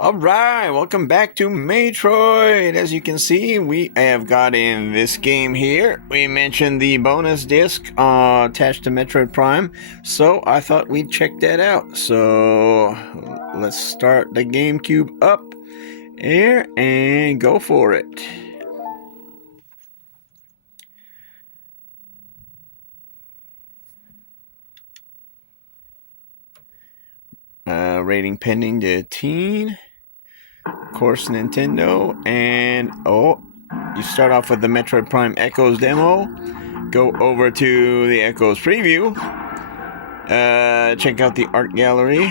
Alright, welcome back to Metroid. As you can see, we have got in this game here. We mentioned the bonus disc attached to Metroid Prime, so I thought we'd check that out. So let's start the GameCube up here and go for it. Rating pending to teen. Of course, Nintendo. And you start off with the Metroid Prime Echoes demo. Go over to the Echoes preview. Check out the art gallery,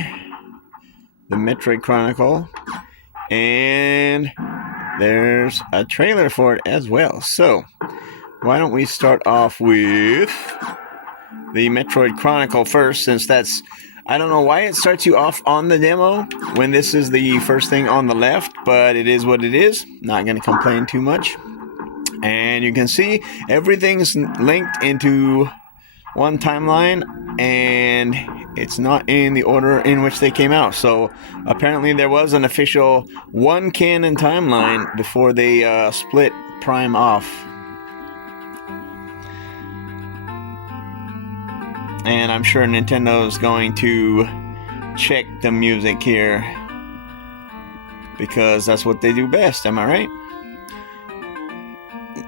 the Metroid Chronicle, and there's a trailer for it as well. So why don't we start off with the Metroid Chronicle first, since that's, I don't know why it starts you off on the demo when this is the first thing on the left, but it is what it is. Not going to complain too much. And you can see everything's linked into one timeline, and it's not in the order in which they came out. So apparently there was an official one canon timeline before they split Prime off. And I'm sure Nintendo's going to check the music here, because that's what they do best, am I right?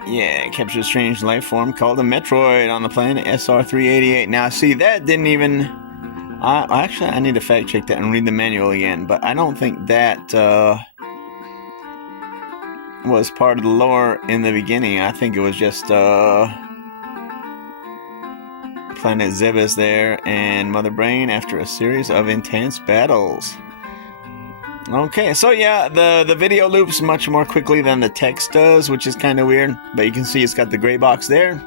Yeah, it captures a strange life form called a Metroid on the planet SR388. Now, see, that didn't even... actually, I need to fact check that and read the manual again, but I don't think that was part of the lore in the beginning. I think it was just Planet Zebes there and Mother Brain after a series of intense battles. Okay, so yeah, the video loops much more quickly than the text does, which is kind of weird. But you can see it's got the gray box there.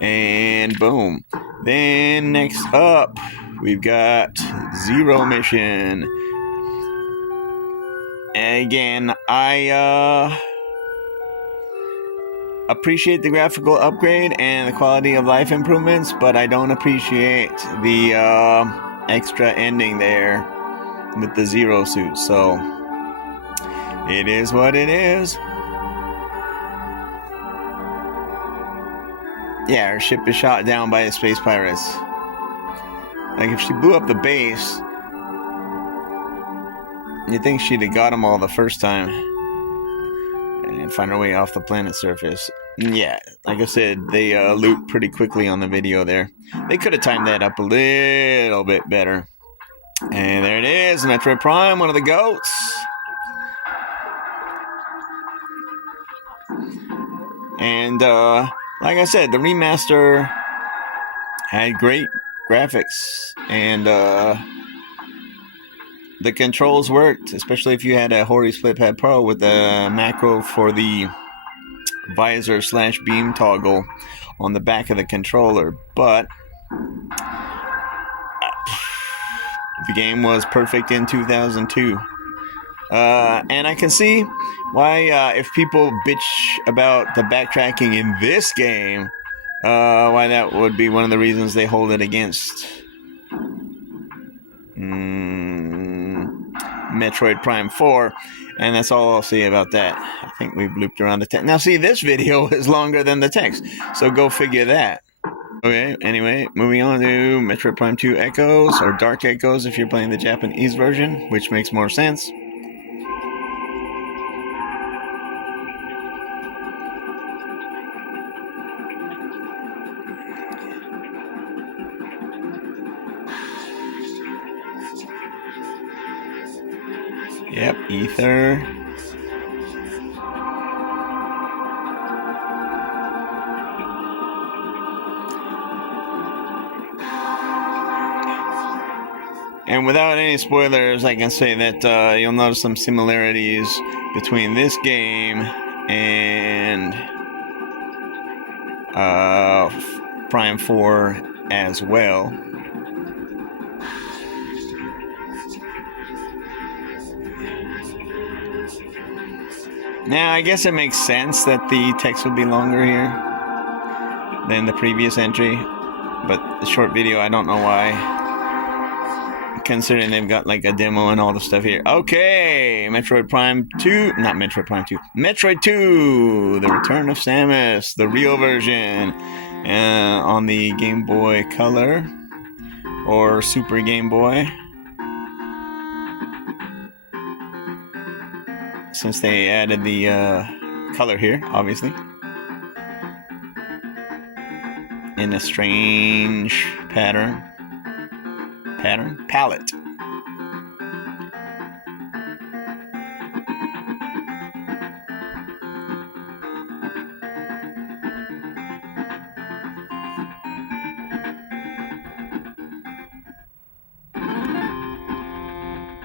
And boom. Then next up, we've got Zero Mission. And again, I appreciate the graphical upgrade and the quality of life improvements, but I don't appreciate the extra ending there with the Zero suit. So it is what it is. Yeah, her ship is shot down by the space pirates. Like, if she blew up the base, you'd think she'd have got them all the first time and find her way off the planet's surface. Yeah, like I said, they loop pretty quickly on the video there. They could have timed that up a little bit better. And there it is, Metroid Prime, one of the GOATs. And like I said, the remaster had great graphics, and the controls worked, especially if you had a Hori Split Pad Pro with the macro for the visor / beam toggle on the back of the controller. But the game was perfect in 2002. And I can see why, if people bitch about the backtracking in this game, why that would be one of the reasons they hold it against Metroid Prime 4. And that's all I'll say about that. I think we've looped around the text. Now, see, this video is longer than the text, so go figure that. Okay, anyway, moving on to Metroid Prime 2 Echoes, or Dark Echoes if you're playing the Japanese version, which makes more sense. Yep, Ether. And without any spoilers, I can say that you'll notice some similarities between this game and Prime 4 as well. Now, I guess it makes sense that the text would be longer here than the previous entry, but the short video, I don't know why. considering they've got like a demo and all the stuff here. Okay, Metroid Prime 2, not Metroid Prime 2, Metroid 2, The Return of Samus, the real version, on the Game Boy Color or Super Game Boy. Since they added the color here, obviously, in a strange palette.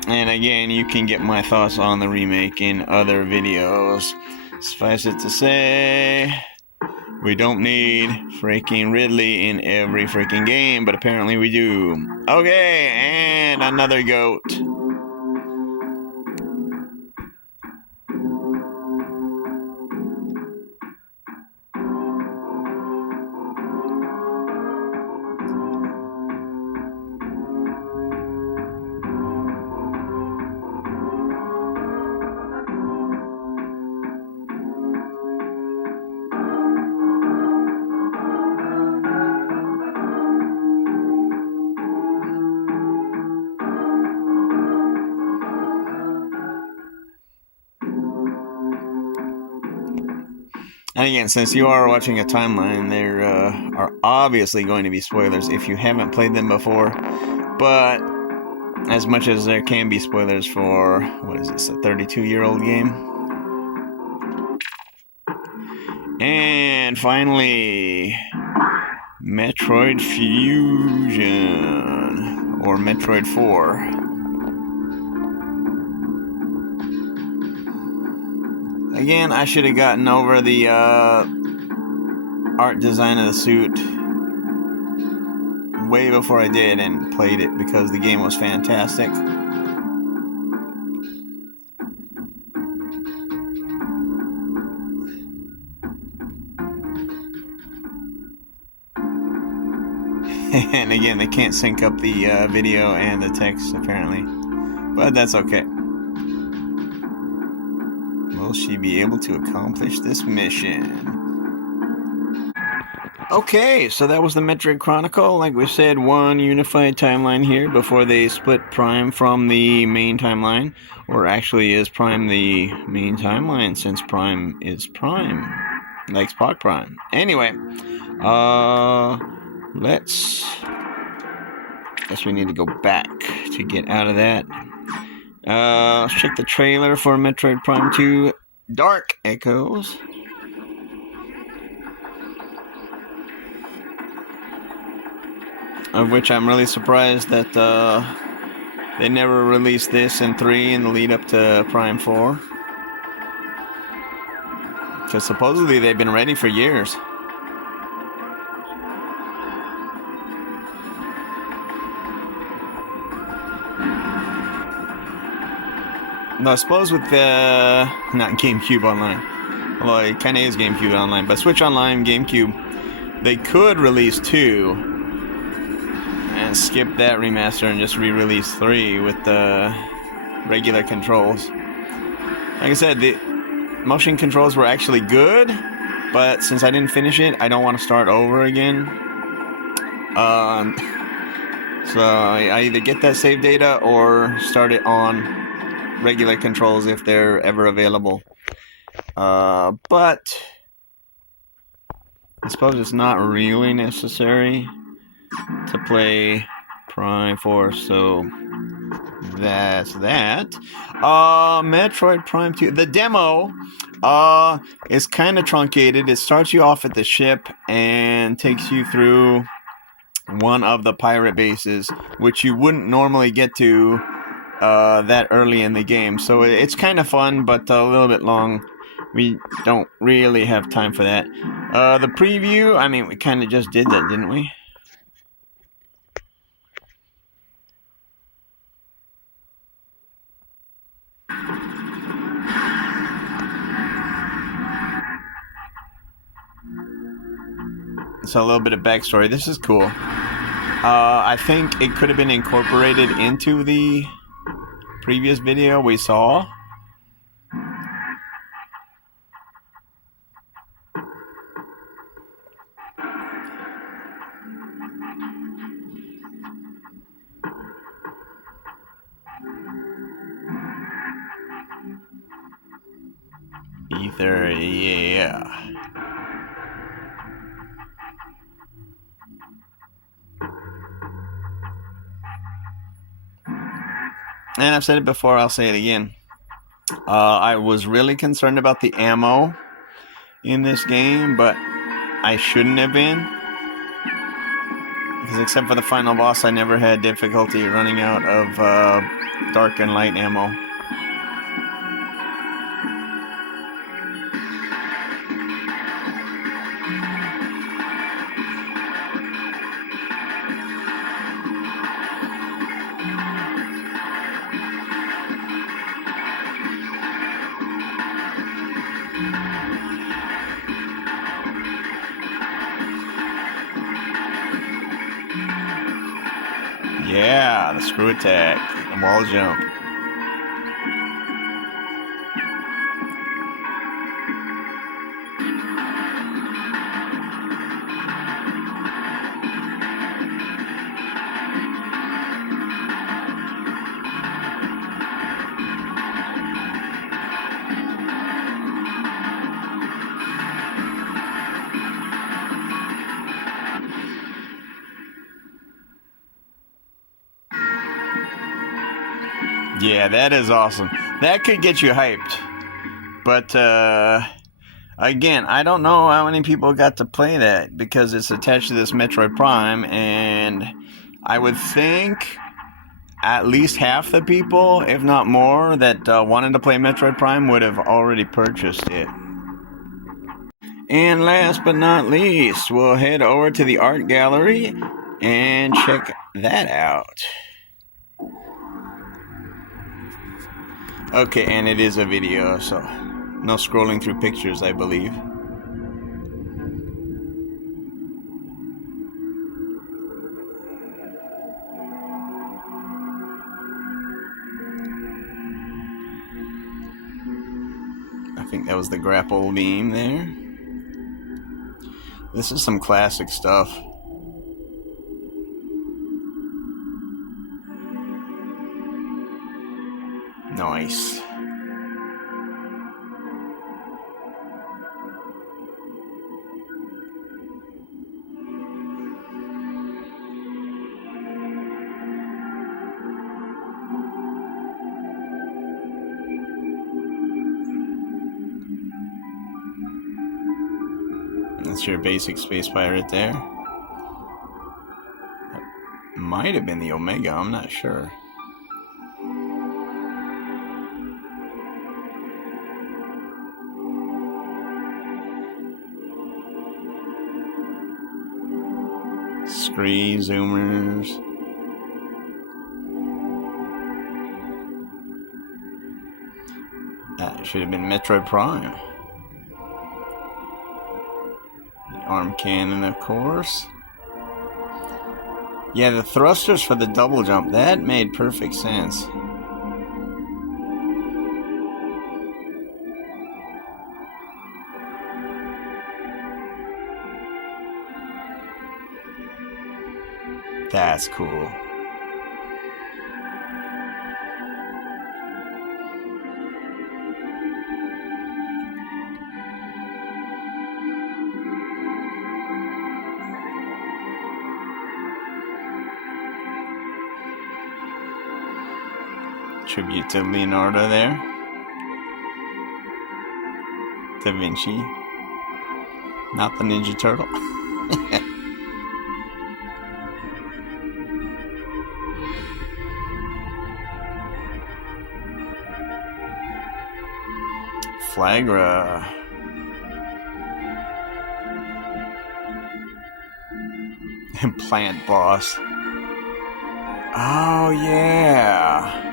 And again, you can get my thoughts on the remake in other videos. Suffice it to say, we don't need freaking Ridley in every freaking game, but apparently we do. Okay, and another goat. And again, since you are watching a timeline, there are obviously going to be spoilers if you haven't played them before. But as much as there can be spoilers for, what is this, a 32-year-old game? And finally, Metroid Fusion, or Metroid 4. Again, I should have gotten over the art design of the suit way before I did and played it, because the game was fantastic. And again, they can't sync up the video and the text apparently, but that's okay. Will she be able to accomplish this mission? Okay, so that was the Metroid Chronicle. Like we said, one unified timeline here before they split Prime from the main timeline. Or actually, is Prime the main timeline, since Prime is Prime? Like Spock Prime. Anyway, guess we need to go back to get out of that. Let's check the trailer for Metroid Prime 2 Dark Echoes. Of which I'm really surprised that they never released this in 3 in the lead up to Prime 4. Because supposedly they've been ready for years. No, I suppose with the, not GameCube Online, although it kind of is GameCube Online, but Switch Online, GameCube, they could release 2 and skip that remaster and just re-release 3 with the regular controls. Like I said, the motion controls were actually good, but since I didn't finish it, I don't want to start over again. So I either get that save data or start it on regular controls if they're ever available. But I suppose it's not really necessary to play Prime 4, so that's that. Metroid Prime 2, the demo is kind of truncated. It starts you off at the ship and takes you through one of the pirate bases, which you wouldn't normally get to that early in the game. So it's kind of fun, but a little bit long. We don't really have time for that. The preview, I mean, we kind of just did that, didn't we? So a little bit of backstory. This is cool. I think it could have been incorporated into the previous video we saw. Ether, yeah. And I've said it before, I'll say it again. I was really concerned about the ammo in this game, but I shouldn't have been. Because except for the final boss, I never had difficulty running out of dark and light ammo. Yeah, the screw attack, the wall jump. Yeah, that is awesome. That could get you hyped. But, again, I don't know how many people got to play that because it's attached to this Metroid Prime, and I would think at least half the people, if not more, that wanted to play Metroid Prime would have already purchased it. And last but not least, we'll head over to the art gallery and check that out. Okay, and it is a video, so no scrolling through pictures, I believe. I think that was the grapple beam there. This is some classic stuff. Nice. That's your basic space pirate there. That might have been the Omega, I'm not sure. Scree, zoomers. That should have been Metroid Prime. The arm cannon, of course. Yeah, the thrusters for the double jump, that made perfect sense. That's cool. Tribute to Leonardo there. Da Vinci. Not the Ninja Turtle. Flagra. And Plant Boss. Oh, yeah.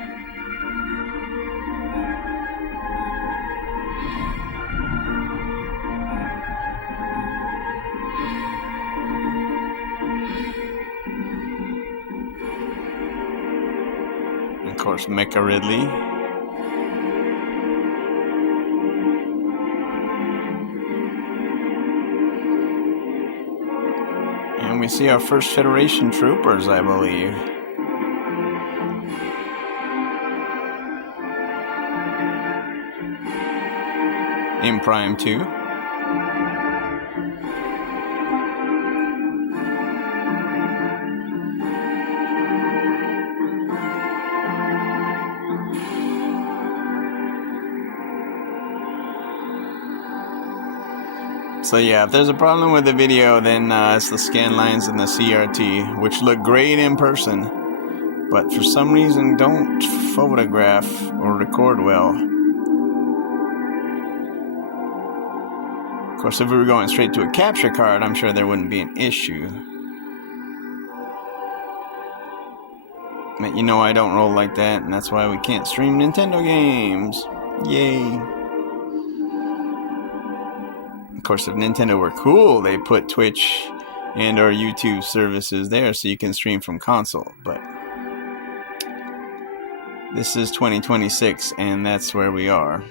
course, Mecha Ridley. And we see our first Federation troopers, I believe. In Prime 2. So yeah, if there's a problem with the video, then it's the scan lines and the CRT, which look great in person, but for some reason don't photograph or record well. Of course, if we were going straight to a capture card, I'm sure there wouldn't be an issue. But you know I don't roll like that, and that's why we can't stream Nintendo games. Yay. Of course, if Nintendo were cool, they put Twitch and or YouTube services there so you can stream from console. But this is 2026, and that's where we are.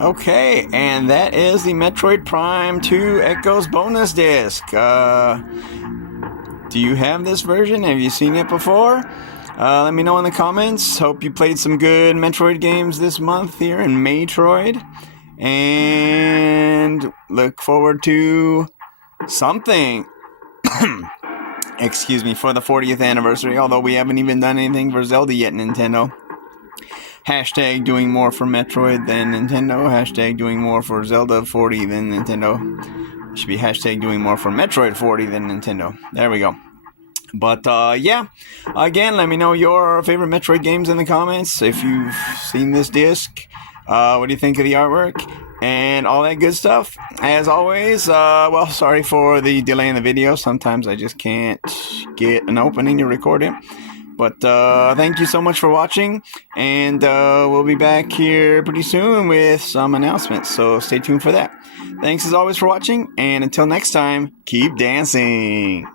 Okay, and that is the Metroid Prime 2 Echoes bonus disc. Do you have this version? Have you seen it before? Let me know in the comments. Hope you played some good Metroid games this month here in MAYtroid. And look forward to something. Excuse me, for the 40th anniversary. Although we haven't even done anything for Zelda yet, Nintendo. Hashtag doing more for Metroid than Nintendo. Hashtag doing more for Zelda 40 than Nintendo. Should be hashtag doing more for Metroid 40 than Nintendo. There we go. But yeah, again, let me know your favorite Metroid games in the comments. If you've seen this disc, what do you think of the artwork and all that good stuff? As always, well, sorry for the delay in the video. Sometimes I just can't get an opening to record it. But thank you so much for watching, and we'll be back here pretty soon with some announcements, so stay tuned for that. Thanks as always for watching, and until next time, keep dancing!